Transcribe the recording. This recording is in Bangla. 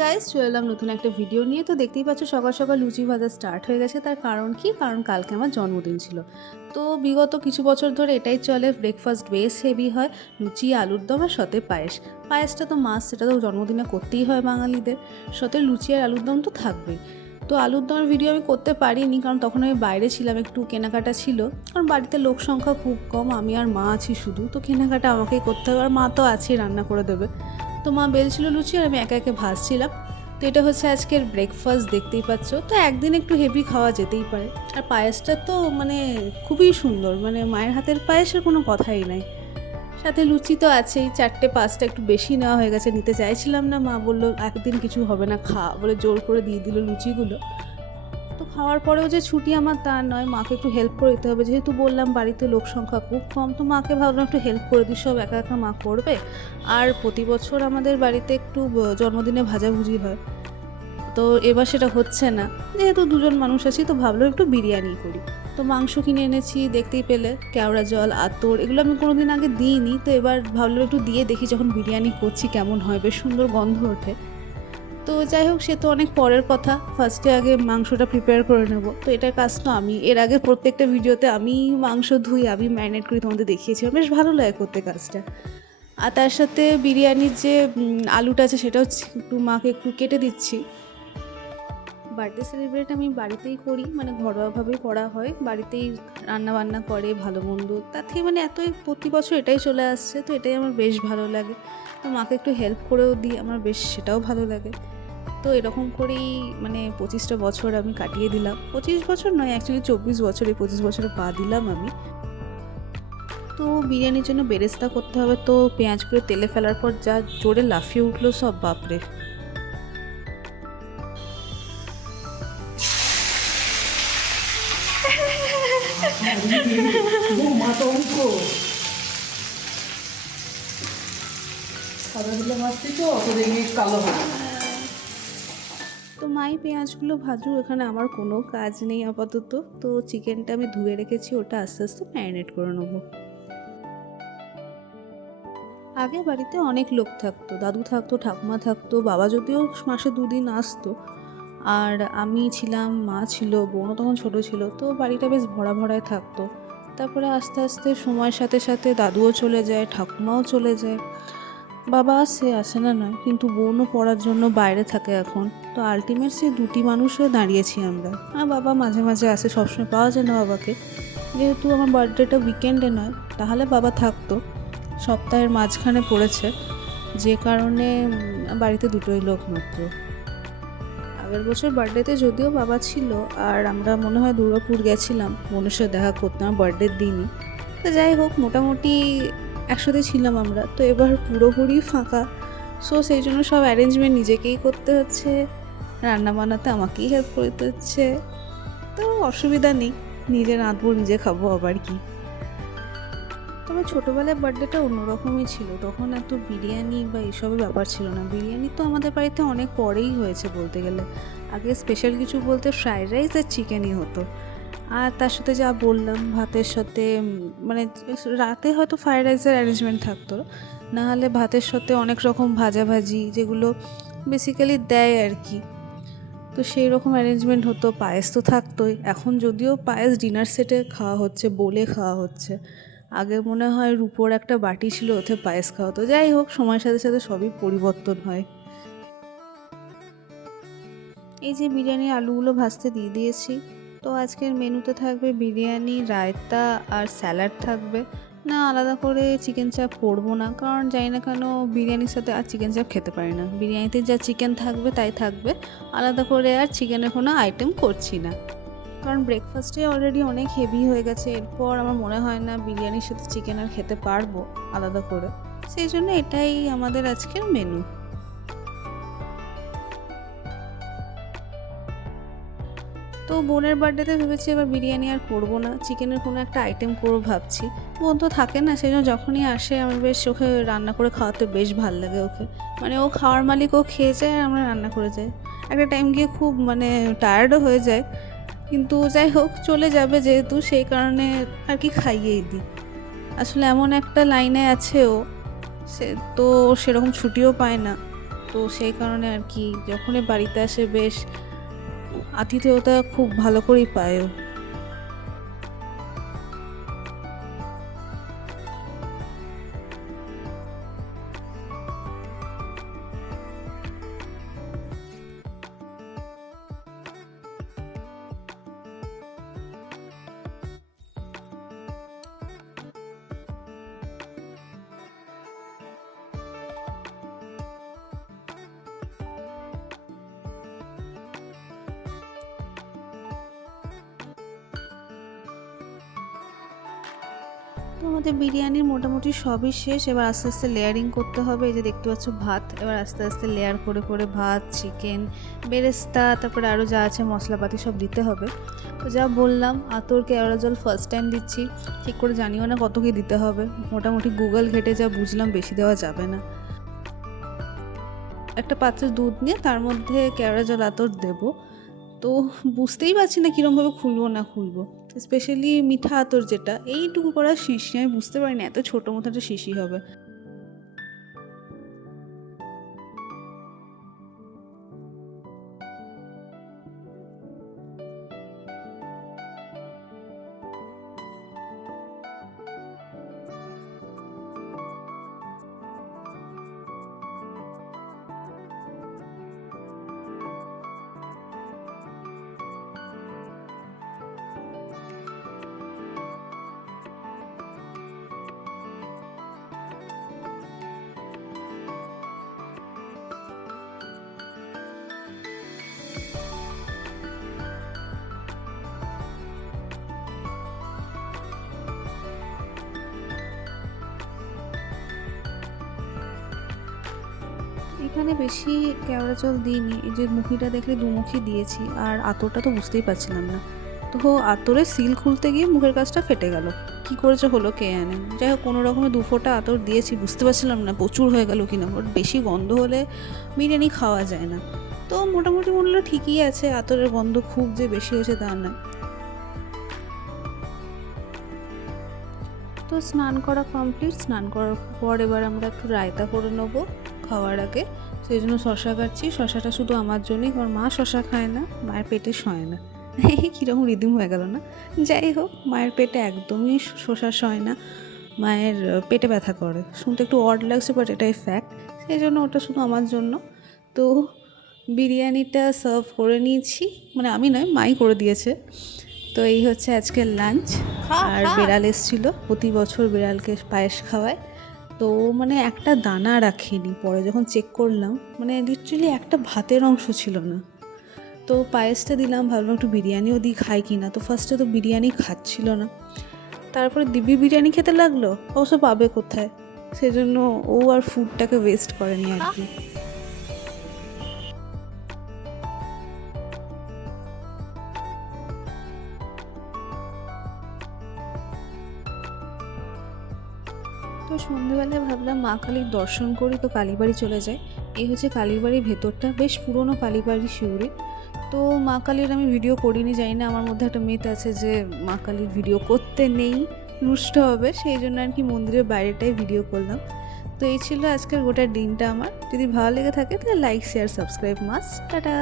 গাইস চলে এলাম নতুন একটা ভিডিও নিয়ে। তো দেখতেই পাচ্ছ সকাল সকাল লুচি ভাজা স্টার্ট হয়ে গেছে। তার কারণ কি? কারণ কালকে আমার জন্মদিন ছিল। তো বিগত কিছু বছর ধরে এটাই চলে ব্রেকফাস্ট বেশ হেভি হয়, লুচি, আলুর দম আর সাথে পায়েস। পায়েসটা তো মাস সেটা তো জন্মদিনে করতেই হয় বাঙালিদের। সাথে লুচি আর আলুর দম তো থাকবেই। তো আলুর দমের ভিডিও আমি করতে পারিনি, কারণ তখন আমি বাইরে ছিলাম, একটু কেনাকাটা ছিল। কারণ বাড়িতে লোক সংখ্যা খুব কম, আমি আর মা আছি শুধু। তো কেনাকাটা আমাকেই করতে হবে, আর মা তো আছেই, রান্না করে দেবে। তো মা বেলছিল লুচি আর আমি একা একে ভাজছিলাম। তো এটা হচ্ছে আজকের ব্রেকফাস্ট দেখতেই পাচ্ছ। তো একদিন একটু হেভি খাওয়া যেতেই পারে। আর পায়েসটা তো মানে খুবই সুন্দর মানে মায়ের হাতের পায়েসের কোনো কথাই নাই। সাথে লুচি তো আছেই, চারটে পাঁচটা একটু বেশি নেওয়া হয়ে গেছে, নিতে চাইছিলাম না। মা বলল, একদিন কিছু হবে না, খা। বলে জোর করে দিয়ে দিল লুচিগুলো। তো খাওয়ার পরেও যে ছুটি আমার তা নয়, মাকে একটু হেল্প করে দিতে হবে। যেহেতু বললাম বাড়িতে লোক সংখ্যা খুব কম, তো মাকে ভাবলাম একটু হেল্প করে দিই, সব একা একা মা করবে। আর প্রতি বছর আমাদের বাড়িতে একটু জন্মদিনে ভাজাভুজি হয়। তো এবার সেটা হচ্ছে না। যেহেতু দুজন মানুষ আছি, তো ভাবলাম একটু বিরিয়ানি করি। তো মাংস কিনে এনেছি, দেখতেই পেলে, কেওড়া জল, আতর, এগুলো আমি কোনোদিন আগে দিইনি। তো এবার ভাবলাম একটু দিয়ে দেখি যখন বিরিয়ানি করছি কেমন হয়, বেশ সুন্দর গন্ধ ওঠে। তো যাই হোক, সে তো অনেক পরের কথা। ফার্স্টে আগে মাংসটা প্রিপেয়ার করে নেব। তো এটার তো আমি। এর আগে প্রত্যেকটা ভিডিওতে আমি মাংস ধুই, আমি ম্যারিনেট করি, তোমাদের দেখিয়েছি। আমার বেশ ভালো লাগে করতে কাজটা। আর তার সাথে বিরিয়ানির যে আলুটা আছে সেটাও একটু মাকে একটু কেটে দিচ্ছি। বার্থডে সেলিব্রেট আমি বাড়িতেই করি মানে ঘরোয়াভাবেই করা হয়। বাড়িতেই রান্না বান্না করে, ভালো মন্দ। তার থেকে মানে এতই প্রতি বছর এটাই চলে আসছে, তো এটাই আমার বেশ ভালো লাগে। তো মাকে একটু হেল্প করেও দিই, আমার বেশ সেটাও ভালো লাগে। তো এরকম করেই মানে পঁচিশটা বছর আমি কাটিয়ে দিলাম। পঁচিশ বছর নয় অ্যাকচুয়ালি চব্বিশ বছর এই পঁচিশ বছরে পা দিলাম আমি। তো বিরিয়ানির জন্য বেরেস্তা করতে হবে, তো পেঁয়াজ করে তেলে ফেলার পর যা জোরে লাফিয়ে উঠল সব বাপরে। মাছটি তো অত কালো হবে তো মাই পেঁয়াজগুলো ভাজু, এখানে আমার কোনো কাজ নেই আপাতত। তো চিকেনটা আমি ধুয়ে রেখেছি, ওটা আস্তে আস্তে ম্যারিনেট করে নেব। আগে বাড়িতে অনেক লোক থাকতো, দাদু থাকতো, ঠাকুমা থাকতো, বাবা যদিও মাসে দুদিন আসতো। আর আমি ছিলাম, মা ছিল, বোনও তখন ছোট ছিল, তো বাড়িটা বেশ ভরা ভরায় থাকতো। তারপরে আস্তে আস্তে সময়ের সাথে সাথে দাদুও চলে যায়, ঠাকুমাও চলে যায়। বাবা আসে আসে না নয়, কিন্তু বোনও পড়ার জন্য বাইরে থাকে এখন। তো আলটিমেট সে দুটি মানুষ হয়ে দাঁড়িয়েছি আমরা। আর বাবা মাঝে মাঝে আসে, সবসময় পাওয়া যায় না বাবাকে। যেহেতু আমার বার্থডেটা উইকেন্ডে নয়, তাহলে বাবা থাকতো। সপ্তাহের মাঝখানে পড়েছে। যে কারণে বাড়িতে দুটোই লোক মাত্র। আগের বছর বার্থডেতে যদিও বাবা ছিল আর আমরা মনে হয় দুর্গাপুর গেছিলাম বোনের সাথে দেখা করতাম বার্থডের দিনই। তো যাই হোক, মোটামুটি একসাথে ছিলাম আমরা। তো এবার পুরোপুরি ফাঁকা। সো সেই জন্য সব অ্যারেঞ্জমেন্ট নিজেকেই করতে হচ্ছে, রান্না বান্নাতে আমাকেই হেল্প করতে হচ্ছে। তো অসুবিধা নেই নিজে রাঁধবো নিজে খাব, আবার কি। তবে ছোটোবেলায় বার্থডেটা অন্যরকমই ছিল। তখন এত বিরিয়ানি বা এসবের ব্যাপার ছিল না। বিরিয়ানি তো আমাদের বাড়িতে অনেক পরেই হয়েছে বলতে গেলে। আগে স্পেশাল কিছু বলতে ফ্রাইড রাইস আর চিকেনই হতো। আর তার সাথে যা বললাম, ভাতের সাথে মানে রাতে হয়তো ফ্রাইড রাইসের অ্যারেঞ্জমেন্ট থাকতো। না হলে ভাতের সাথে অনেক রকম ভাজাভাজি যেগুলো বেসিক্যালি দেয় আর কি। তো সেই রকম অ্যারেঞ্জমেন্ট হতো, পায়েস তো থাকতোই। এখন যদিও পায়েস ডিনার সেটে খাওয়া হচ্ছে, বলে খাওয়া হচ্ছে। আগে মনে হয় রূপোর একটা বাটি ছিল, ওতে পায়েস খাওয়া হতো। যাই হোক, সময়ের সাথে সাথে সবই পরিবর্তন হয়। এই যে বিরিয়ানি আলুগুলো ভাজতে দিয়ে দিয়েছি, তো আজকের মেনুতে থাকবে বিরিয়ানি, রায়তা আর স্যালাড থাকবে। না, আলাদা করে চিকেন চাপ করব না, কারণ জানি না কেন বিরিয়ানির সাথে আর চিকেন চাপ খেতে পারি না। বিরিয়ানিতে যা চিকেন থাকবে, তাই থাকবে। আলাদা করে আর চিকেনের কোনো আইটেম করছি না। কারণ ব্রেকফাস্টে অলরেডি অনেক হেভি হয়ে গেছে। এরপর আমার মনে হয় না বিরিয়ানির সাথে চিকেন আর খেতে পারব আলাদা করে। সেই জন্য এটাই আমাদের আজকের মেনু তো বোনের বার্থডেতে ভেবেছি এবার বিরিয়ানি আর করব না। চিকেনের কোনো একটা আইটেম করব ভাবছি। বোন তো থাকে না, সেই জন্য যখনই আসে আমার বেশ ওকে রান্না করে খাওয়াতে বেশ ভালো লাগে ওকে। মানে ও খাওয়ার মালিক ও খেয়ে যায় আর আমরা রান্না করে যাই। একটা টাইম গিয়ে খুব মানে টায়ার্ডও হয়ে যায়। কিন্তু যাই হোক, চলে যাবে যেহেতু, সেই কারণে আর কি খাইয়েই দিই আসলে এমন একটা লাইনে আছে ও সে তো সেরকম ছুটিও পায় না তো সেই কারণে আর কি, যখনই বাড়িতে আসে, বেশ আতিথেয়তা খুব ভালো করেই পায় ও। তো আমাদের বিরিয়ানির মোটামুটি সবই শেষ। এবার আস্তে আস্তে লেয়ারিং করতে হবে। এই যে দেখতে পাচ্ছ ভাত। এবার আস্তে আস্তে লেয়ার করে করে ভাত চিকেন বেরেস্তা, তারপরে আরও যা আছে মশলাপাতি সব দিতে হবে। তো যা বললাম আতর কেওড়া জল ফার্স্ট টাইম দিচ্ছি। ঠিক করে জানিও না কত কি দিতে হবে। মোটামুটি গুগল ঘেটে যা বুঝলাম বেশি দেওয়া যাবে না। একটা পাত্রে দুধ নিয়ে তার মধ্যে কেওড়া জল আতর দেবো। তো বুঝতেই পারছি না কীরমভাবে খুলবো না খুলবো। স্পেশালি মিঠা আতর যেটা, এইটুকু করা শিশি, আমি বুঝতে পারি না এত ছোটো মতো একটা শিশি হবে। এখানে বেশি কেওড়া জল দিইনি, এই যে মুখিটা দেখলে দুমুখী দিয়েছি, আর আতরটা তো বুঝতেই পারছিলাম না। তো আতরে সিল খুলতে গিয়ে মুখের কাজটা ফেটে গেল। কি করেছে হলো কে জানে? যাই হোক, কোনো রকমে দু ফোঁটা আতর দিয়েছি, বুঝতে পারছিলাম না প্রচুর হয়ে গেল কিনা বাট বেশি গন্ধ হলে বিরিয়ানি খাওয়া যায় না। তো মোটামুটি মনে হলো ঠিকই আছে, আতরের গন্ধ খুব যে বেশি হয়েছে তা না তো স্নান করা কমপ্লিট স্নান করার পর এবার আমরা একটু রায়তা করে নেব। খাওয়ার আগে সেই জন্য শশা কাটছি। শশাটা শুধু আমার জন্যই কারণ মা শশা খায় না মায়ের পেটে সয় না। কীরকম রিদিম হয়ে গেল না? যাই হোক মায়ের পেটে একদমই শশা সয় না মায়ের পেটে ব্যথা করে। শুনতে একটু অড লাগছে বাট এটাই ফ্যাক্ট সেই জন্য ওটা শুধু আমার জন্য। তো বিরিয়ানিটা সার্ভ করে নিয়েছি। মানে আমি নয় মাই করে দিয়েছে। তো এই হচ্ছে আজকের লাঞ্চ আর বিড়াল এসেছিল। প্রতি বছর বিড়ালকে পায়েস খাওয়ায়। তো মানে একটা দানা রাখিনি, পরে যখন চেক করলাম মানে লিটারেলি একটা ভাতের অংশ ছিল না। তো পায়েসটা দিলাম, ভাবলাম একটু বিরিয়ানিও দিই, খাই কি না তো ফার্স্টে তো বিরিয়ানি খাচ্ছিল না। তারপরে দিব্যি বিরিয়ানি খেতে লাগল? অবশ্য পাবে কোথায়? সেজন্য ও আর ফুডটাকে ওয়েস্ট করেনি আর কি। তো সন্ধেবেলায় ভাবলাম মা কালীর দর্শন করি তো কালীবাড়ি চলে যাই। এই হচ্ছে কালীবাড়ির ভেতরটা, বেশ পুরনো কালীবাড়ি শিউরি তো মা কালীর আমি ভিডিও করিনি, জানি না, আমার মধ্যে একটা মেথ আছে যে মা কালীর ভিডিও করতে নেই, রুষ্ট হবে, সেই জন্য আর কি মন্দিরের বাইরেটাই ভিডিও করলাম। তো এই ছিল আজকের গোটা দিনটা আমার। যদি ভালো লেগে থাকে তাহলে লাইক শেয়ার সাবস্ক্রাইব মাস টাটা।